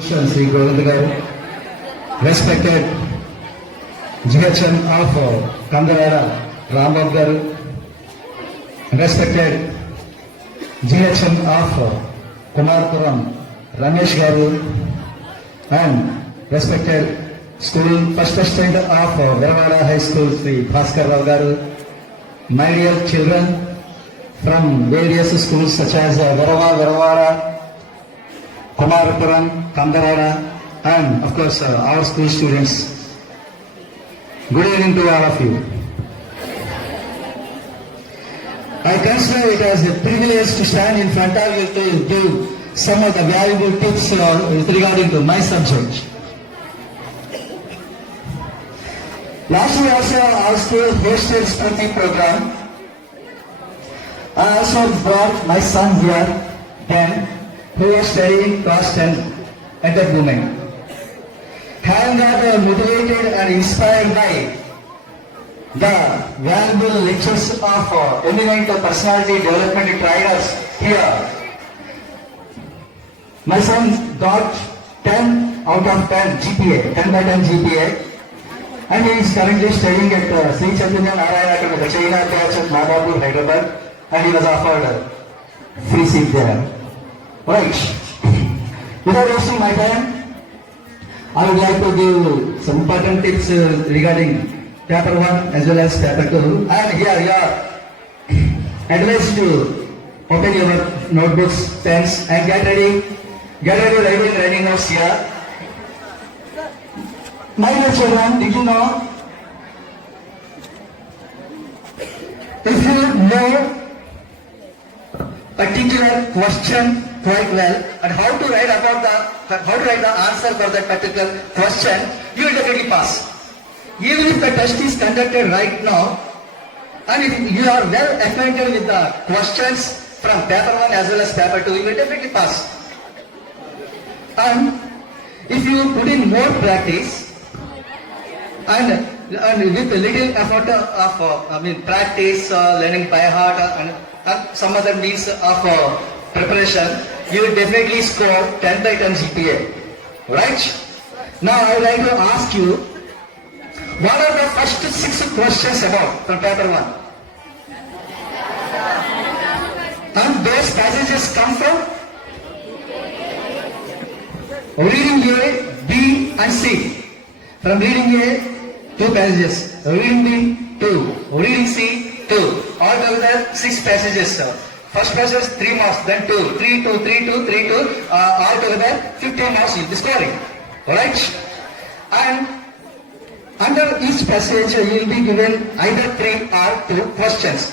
Sri Govinda garu, respected GHM of Kandarada Rambab garu, respected GHM of Kumarpuram Ramesh garu, and respected school first standard of Veravada High School Sri Bhaskar Rao garu, my dear children from various schools such as Veravada, Kumarpuram, Kandarada, and of course our school students. Good evening to all of you. I consider it as a privilege to stand in front of you to give some of the valuable tips regarding to my subject. Last year also our school hosted Spurti program. I also brought my son here then, who was studying class 10 at that moment. Having got motivated and inspired by the valuable lectures of eminent personality development trainers here, my son got 10 out of 10 GPA, 10 by 10 GPA, and he is currently studying at Sri Chaitanya Narayana Academy, the China College at Madhapur, Hyderabad, and he was offered a free seat there. Right. Without wasting my time, I would like to give some important tips regarding paper 1 as well as paper 2. And here you are advised to open your notebooks, pens, and get ready writing notes here. My dear children, did you know? If you know particular question quite well and how to write the answer for that particular question, you will definitely pass. Even if the test is conducted right now, and if you are well acquainted with the questions from paper 1 as well as paper 2, you will definitely pass. And if you put in more practice and with a little effort of practice, learning by heart, and some other means of preparation, you will definitely score 10 by 10 GPA. Right? Now I would like to ask you, what are the first 6 questions about from paper 1? And those passages come from reading A, B and C. From reading A, 2 passages. Reading B, 2. Reading C, 2. Altogether 6 passages. First passage 3 marks, then 2, 3, 2, 3, 2, 3, 2. Altogether 15 marks you will be scoring. Alright? And under each passage you will be given either 3 or 2 questions.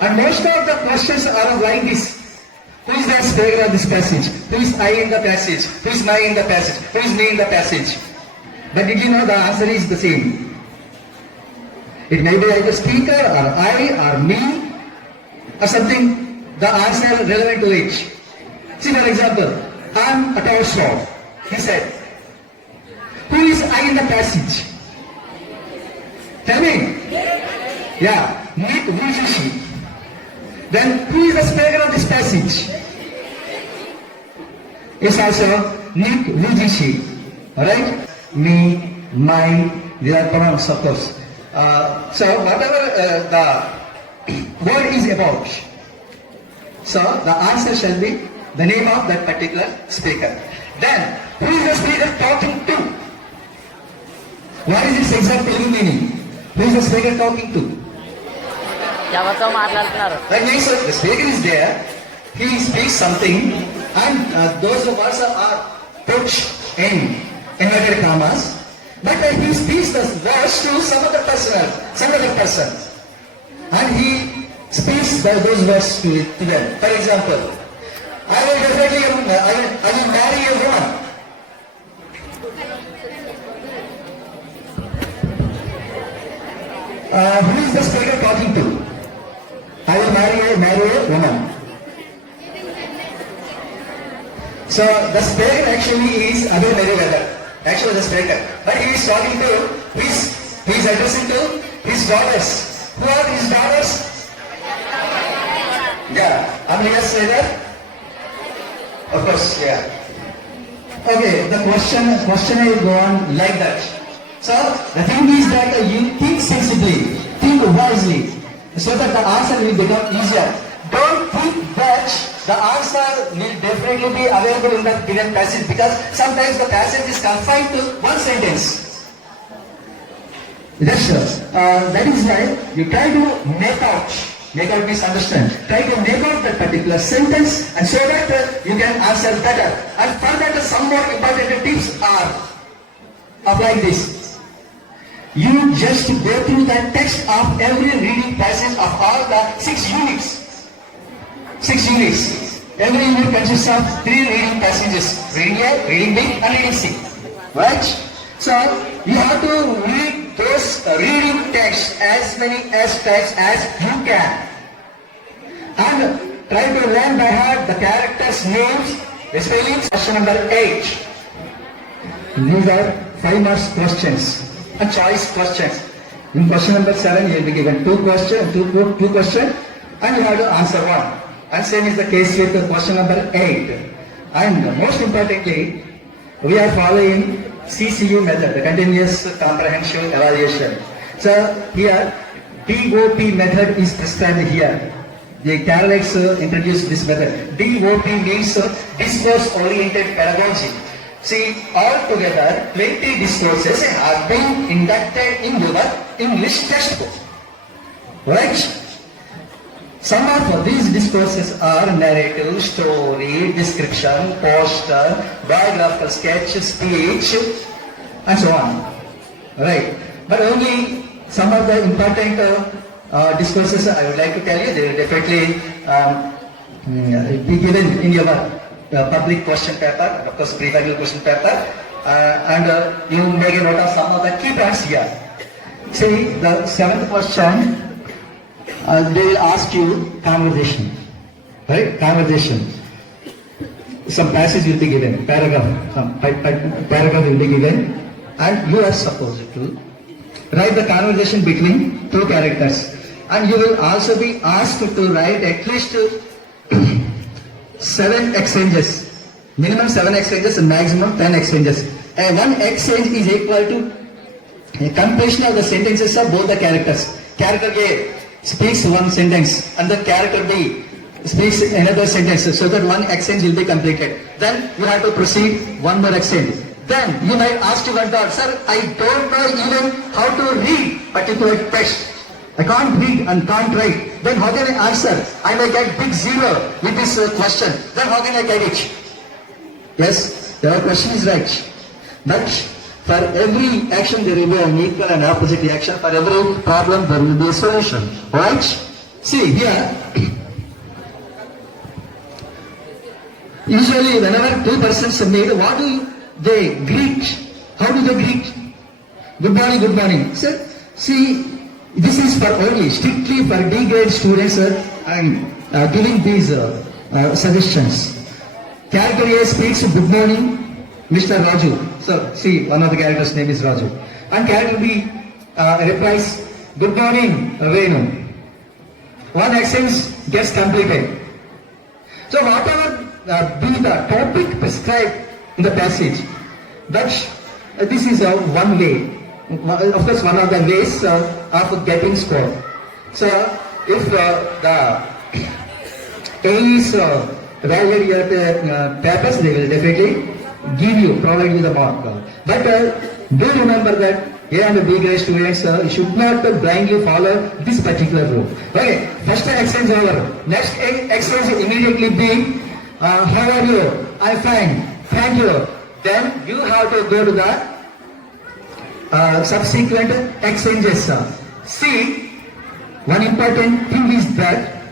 And most of the questions are like this. Who is the speaker of this passage? Who is I in the passage? Who is my in the passage? Who is me in the passage? But did you know the answer is the same? It may be either speaker or I or me or something, the answer relevant to each. See for example, I am a tall straw. He said, who is I in the passage? Tell me. Yeah, Nick Vujicic. Then who is the speaker of this passage? It's also Nick Vujicic. Alright? Me, my, these are pronouns of course. So whatever the word is about, so the answer shall be the name of that particular speaker. Then, who is the speaker talking to? What is its exact meaning? Who is the speaker talking to? That means the speaker is there, he speaks something, and those words are put in inverted commas, but he speaks the words to some other person, and he speaks those words to them. For example, I will definitely, I will marry a woman. Who is the speaker talking to? I will marry a woman. So the speaker actually is Abhay Meriwether. Actually the speaker. But he is talking to, he is addressing to his daughters. Who are his daughters? Yeah. Amniya say that? Of course, yeah. Okay, the question will go on like that. So the thing is that you think sensibly, think wisely, so that the answer will become easier. Don't think that the answer will definitely be available in the given passage, because sometimes the passage is confined to one sentence. Yes, sir. That is why you try to make out means understand. Try to make out that particular sentence, and so that you can answer better. And for that, some more important tips are like this. You just go through the text of every reading passage of all the 6 units. 6 units. Every unit consists of 3 reading passages. Reading A, reading B, and reading C. Right? So, you have to read those reading texts as many times as you can. And try to learn by heart the characters' names, the spellings. Question number 8. These are 5 marks questions and choice questions. In question number 7, you will be given 2 questions, and you have to answer 1. And same is the case with question number 8. And most importantly, we are following CCU method, the continuous comprehensive evaluation. So here, DOP method is prescribed here. The Carolites introduced this method. DOP means discourse-oriented pedagogy. See, altogether, 20 discourses have been inducted into the English textbook. Right? Some of these discourses are narrative, story, description, poster, biographical sketch, speech, and so on. Right. But only some of the important discourses I would like to tell you. They will definitely be given in your public question paper, of course pre-final question paper, and you make a note of some of the key points here. See, the 7th question. They will ask you conversation, right? Conversation. Some passage will be given, paragraph will be given, and you are supposed to write the conversation between 2 characters. And you will also be asked to write at least 7 exchanges, minimum 7 exchanges and maximum 10 exchanges. And 1 exchange is equal to a completion of the sentences of both the characters. Character A speaks 1 sentence and the character B speaks another sentence, so that 1 exchange will be completed. Then you have to proceed 1 more exchange. Then you might ask to one daughter, sir, I don't know even how to read particular text. I can't read and can't write. Then how can I answer? I may get big 0 with this question. Then how can I get it? Yes, your question is right. But for every action there will be an equal and opposite reaction. For every problem there will be a solution. Right? See here, usually whenever 2 persons meet, what do they greet? How do they greet? Good morning, good morning. Sir, see, this is for only strictly for D grade students. I am giving these suggestions. Character A speaks good morning, Mr. Raju. So, see, one of the characters' name is Raju. And character B replies, good morning, Renu. 1 exchange gets completed. So, whatever be the topic prescribed in the passage, that this is one way. Of course, one of the ways of getting score. So, if the A is valued your papers, they will definitely provide you the mark. But do remember that A and B grade students should not blindly follow this particular rule. Okay, first exchange over. Next exchange immediately be, how are you? I'm fine. Thank you. Then you have to go to the subsequent exchanges. See, one important thing is that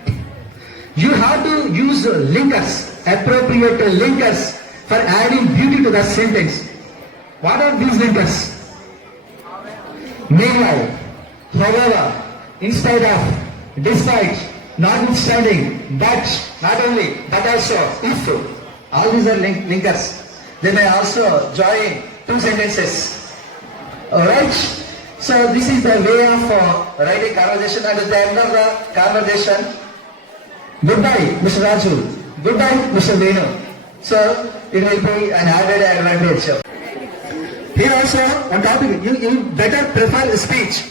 you have to use linkers, appropriate linkers for adding beauty to the sentence. What are these linkers? Meanwhile, however, instead of, despite, notwithstanding, but, not only, but also, if. All these are linkers. They may also join 2 sentences. Alright? So this is the way of writing conversation, and at the end of the conversation, goodbye Mr. Raju, goodbye Mr. Venu. So it will be an added advantage. Here also, on topic, you better prefer speech.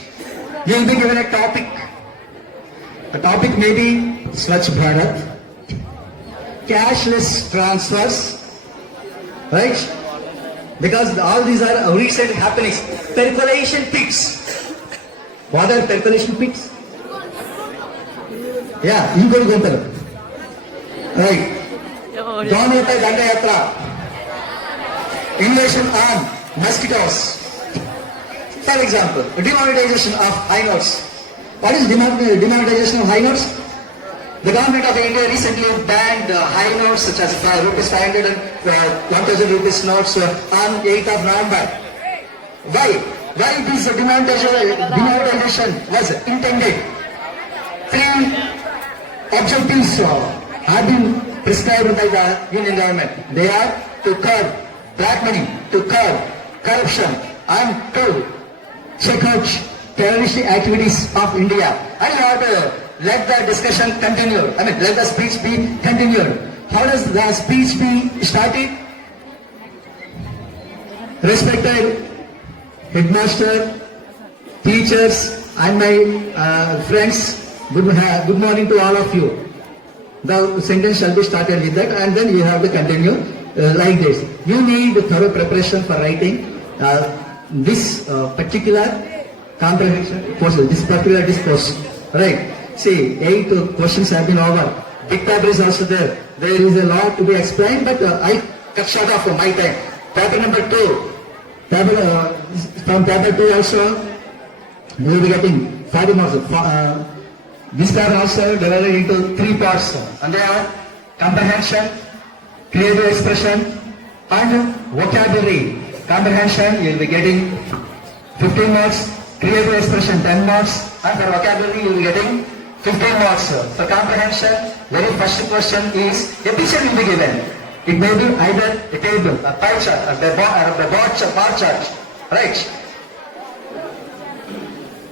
You will be given a topic. The topic may be Swachh Bharat, cashless transfers, right? Because all these are recent happenings. Percolation pits. What are percolation pits? Yeah, you go to right. Donata Danda Yatra. Invasion on mosquitoes. For example, demonetization of high notes. What is demonetization of high notes? The government of India recently banned high notes such as rupees 500 and 1000 rupees notes on 8th of November. Why? Why this demonetization was intended? Three objectives have been prescribed by the Union government. They are to curb black money, to curb corruption, and to check out terrorist activities of India. I want to let the discussion continue. Let the speech be continued. How does the speech be started? Respected headmaster, teachers, and my friends, good morning to all of you. The sentence shall be started with that, and then you have to continue like this. You need thorough preparation for writing this particular comprehension course, this particular discourse. Right. See, 8 questions have been over. Big paper is also there. There is a lot to be explained, but I cut short off my time. Paper number 2. From paper 2 also, you will be getting 40 marks. This paper also divided into 3 parts. And they are comprehension, creative expression, and vocabulary. Comprehension, you will be getting 15 marks. Creative expression 10 marks, and for vocabulary you will be getting 15 marks. For comprehension, very first question is, a picture will be given. It may be either a table, a pie chart, or a bar chart, right?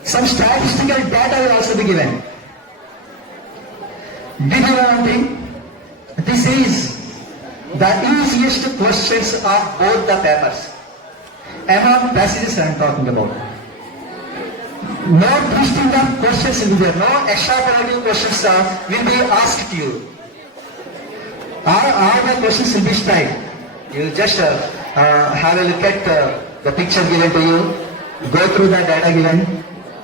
Some statistical data will also be given. Did you know one thing? This is the easiest questions of both the papers. Among passages I am talking about. No twisting of questions will be there. No extrapolative questions will be asked you. All the questions will be straight. You just have a look at the picture given to you. Go through the data given.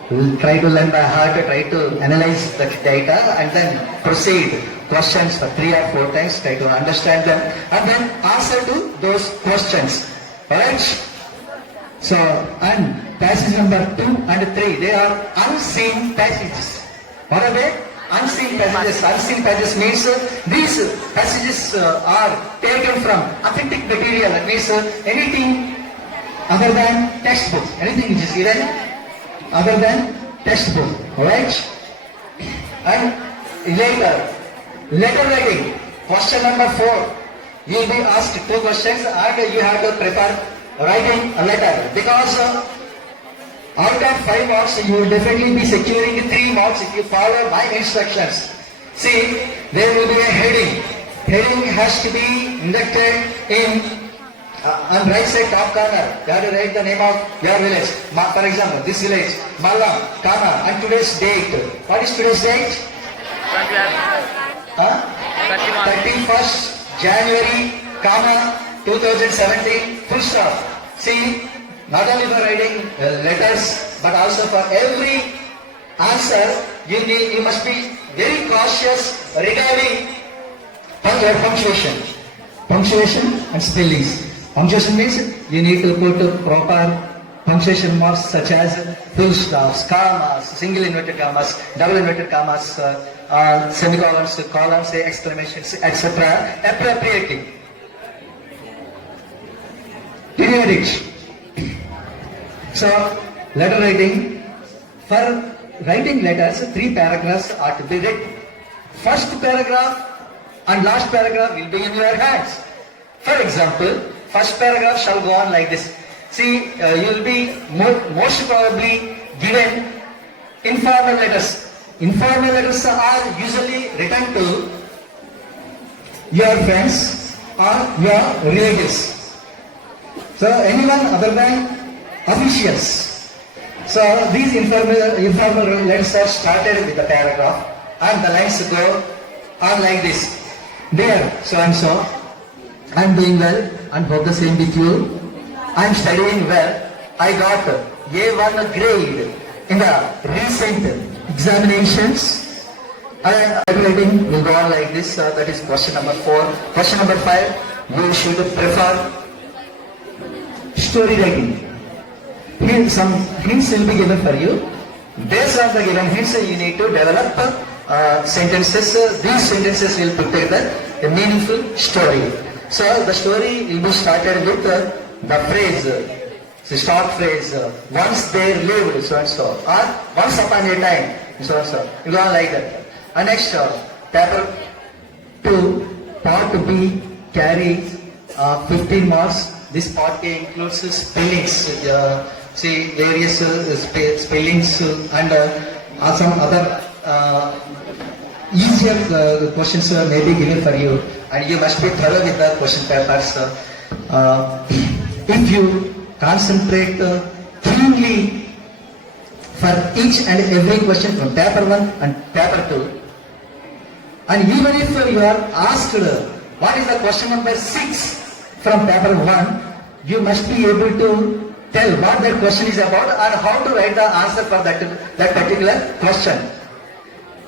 You will try to learn by heart, try to analyze the data, and then proceed. Questions for 3 or 4 times. Try to understand them, and then answer to those questions. Alright? So, and passage number 2 and 3, they are unseen passages. What are they? Unseen passages. Unseen passages means these passages are taken from authentic material. That means anything other than textbook. Anything which is given other than textbook. Alright? And letter writing. Question number 4. You will be asked 2 questions and you have to prepare writing a letter, because out of 5 marks you will definitely be securing 3 marks if you follow my instructions. See, there will be a heading. Heading has to be inducted in on right side top corner. You have to write the name of your village. For example, this village, Mallam, comma, and today's date. What is today's date? 31st January, comma, 2017, full stop. See, not only for writing letters, but also for every answer, you must be very cautious regarding your punctuation. Punctuation and spellings. Punctuation means you need to put proper punctuation marks such as full stops, commas, single inverted commas, double inverted commas, semicolons, colons, exclamations, etc. appropriately. Periodic. So, letter writing. For writing letters, 3 paragraphs are to be read. First paragraph and last paragraph will be in your hands. For example, first paragraph shall go on like this. See, you will be most probably given informal letters. Informal letters are usually written to your friends, or your relatives. So anyone other than officials. So these informal letters are started with the paragraph and the lines go on like this. Dear so and so, I am doing well and hope the same with you. I am studying well. I got A1 grade in the recent examinations. Calculating will go on like this. That is question number 4. Question number 5. You should prefer story writing. Here some hints will be given for you. Based on the given hints, you need to develop sentences. These sentences will put together a meaningful story. So the story will be started with the phrase, the start phrase, once they lived, so and so, or once upon a time, so and so. You go on like that. And next, paper 2, part B carries 15 marks. This part A includes spellings, see various spellings and some other easier questions may be given for you, and you must be thorough with the question papers. If you concentrate keenly for each and every question from paper 1 and paper 2, and even if you are asked what is the question number 6 from paper 1, you must be able to tell what that question is about and how to write the answer for that particular question.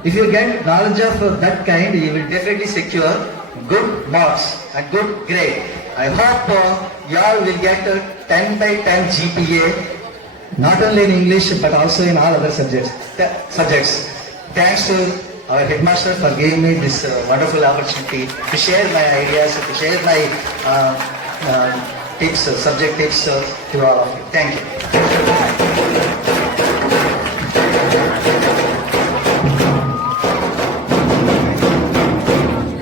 If you get knowledge of that kind, you will definitely secure good marks and good grade. I hope you all will get 10 by 10 GPA, not only in English but also in all other subjects. Thanks to our headmaster for giving me this wonderful opportunity to share my ideas, to share my tips, subject tips to all of you. Thank you.